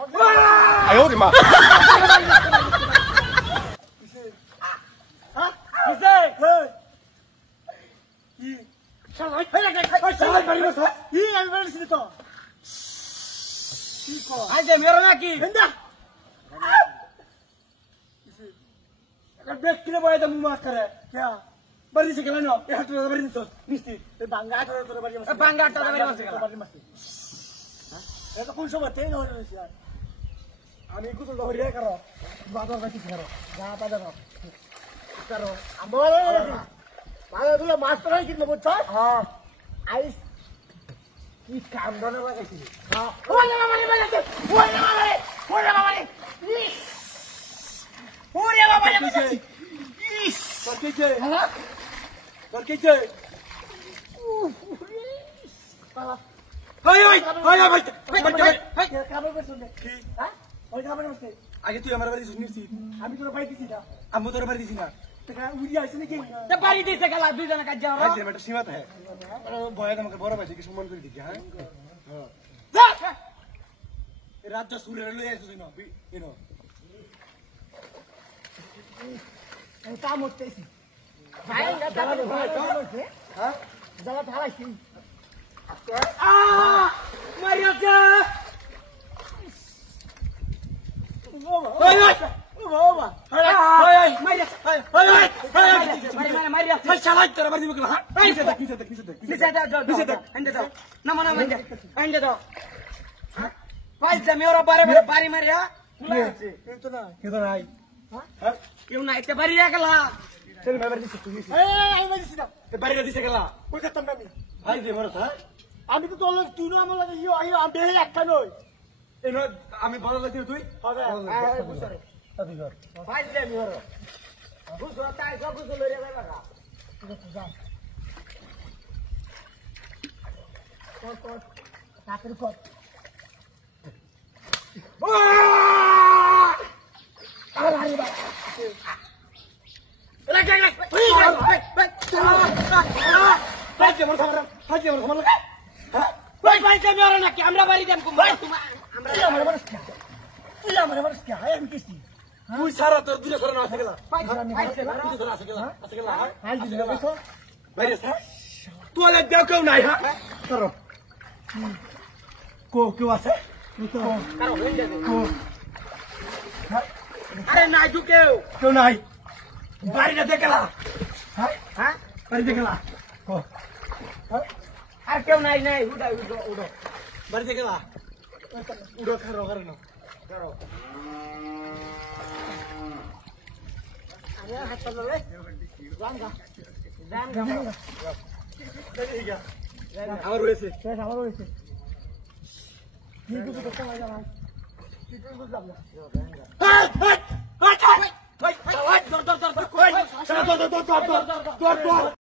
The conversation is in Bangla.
哎呦我的妈！ আমি কুতুল ধরে করো বাবা কাছে করো যা পাদা করো আমার ভালো দুলো মাস্টার হই কিন্তু বুঝছো হ্যাঁ আইস কি কাম দনে লাগাইছি হ্যাঁ ওরে মামা রে বাজাতে ওরে মামা রে ইস ওরে বাবা রে বাজাতে ইস করকেছে হ্যাঁ করকেছে হাই হাই হাই হাই হাই কামে করছ কি হ্যাঁ ওই কামে করছ আগে তুই আমার বাড়ি শুনিছি আমি তোর বাড়ি দিছি না আমি তোর বাড়ি দিছি না টাকা উড়ি আইছে নাকি তে বাড়ি দিছে গেলা দুই জন কাজ যাও আইছে মেটা সীমা তো है বয় আমাকে বড় ভাই কি সম্মান করে দিকে হ্যাঁ হ্যাঁ রাত সুরে লই আইছো না ইনো এই কাম হচ্ছে ভাই না দাদা ভাই হ্যাঁ দাদা ঢালাইছি মারিয়াছে ওই ওই বাবা ওই ওই মারিয়া ওই ওই মারিয়া মারিয়া চালাই তোর বাড়ি দিবো হ্যাঁ কিসে দাও এন্ডে দাও না মনা মন্দে এন্ডে দাও ভাই তুমি ওর বারে বাড়ি মারিয়া কেউ তো নাই হ্যাঁ কেউ নাই তে বাড়ি রাখলা চল मैं বাড়ি দিছি তুমি এই আমি বাড়ি দিছি না তে বাড়ি দিছে গেলা কই করতাম আমি ভাই দে মরছ হ্যাঁ আমি তো তোর তুই না আমার লাগে আইও আমি দেহে একটা নই এই নয় আমি ভালো লাগি তুই হবে হ্যাঁ বুঝরে তাদি কর ভাই দে আমি হরো বুঝরা তাই সব বুঝ লইরে লাগা যা কর তাড়াতাড়ি কর আরে আরে ভাই লাগা ভাই কেমন খবর ভাই কেমন খবর লাগা হ্যাঁ ভাই ভাই কেমন আর না কি আমরা বাড়ি দেন কুম ভাই আমরা আমার বাড়ি তুই আমার বাড়ি কি হয় আমি কিছি তুই সারা তোর দুলে করে না আছে গেলা ভাই আছে গেলা হাই দিলে বসো বাইরে স্যার তুইলে দেও কেউ নাই হ্যাঁ করো কো কেউ আছে তো করো হই যাবে কো আরে নাই তো কেউ নাই বাড়িটা দেখলা হ্যাঁ হ্যাঁ বাড়ি দেখলা কো আর কেউ নাই নাই উড়ো বাড়ি দেখলা উড়ো খারো করো আরে হাত চলো রে জান আমার রয়েছে কি কিছু করতে হয় না কি কিছু বুঝলাম না দর